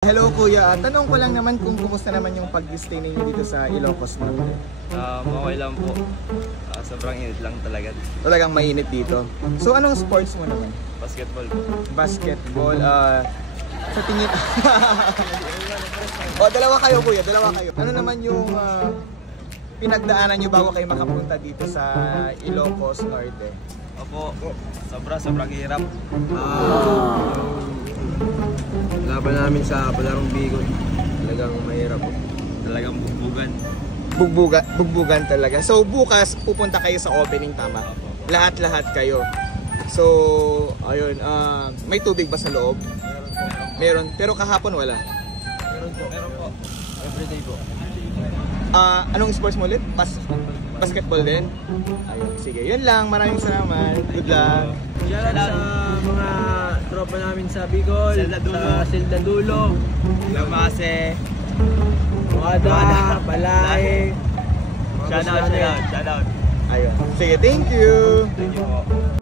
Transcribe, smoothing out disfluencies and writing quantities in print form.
Hello kuya, tanong ko lang naman kung kumusta naman yung pag-stay ninyo dito sa Ilocos Norte. Okay lang po. Sobrang init lang talaga. Talagang mainit dito. So anong sports mo naman? Basketball po. Basketball, sa tingin... O, dalawa kayo kuya, dalawa kayo. Ano naman yung pinagdaanan nyo bago kayo makapunta dito sa Ilocos Norte? Opo, sobrang hirap. Laban namin sa Palarong Bicol. Talagang mahirap po. Talagang bugbugan. Bugbugan talaga. So bukas pupunta kayo sa opening, tama? Lahat-lahat kayo. So, ayun, may tubig ba sa loob? Meron. Pero kahapon wala. Meron po. Everyday po. Anong sports mo ulit? Basketball din? Ayun, sige. Yun lang. Maraming salamat. Good luck. Shoutout sa mga tropa namin sa Bicol, sa Sildadulo, Lamase. Mukada, Balay. Shoutout. Ayun. Sige, thank you. Thank you po.